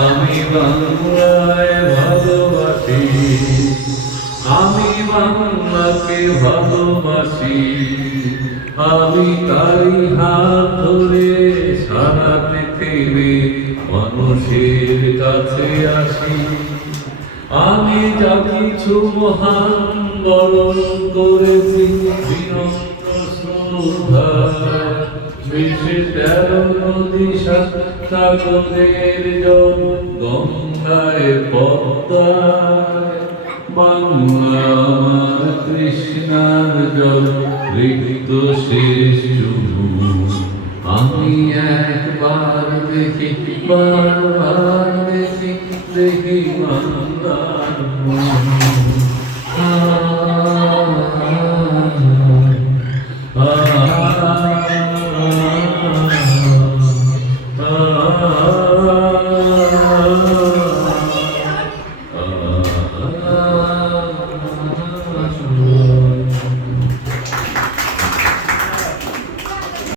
আমি বাংলায় ভালোবাসি, আমি বাংলাকে ভালোবাসি, আমি তারি হাত ধরে সারা পৃথিবী মানুষের কাছে আসি। আমি যা কিছু মহান বরণ করেছি বিনম্র শ্রদ্ধায়, বিশ্বের 13 নদী সাগরের জল গঙ্গায় পদ্মায়, বাংলা আমার কৃষ্ণার জল রিক্ত শেষ জুনু। আমি একবার দেখি, বারবার দেখি, দেখি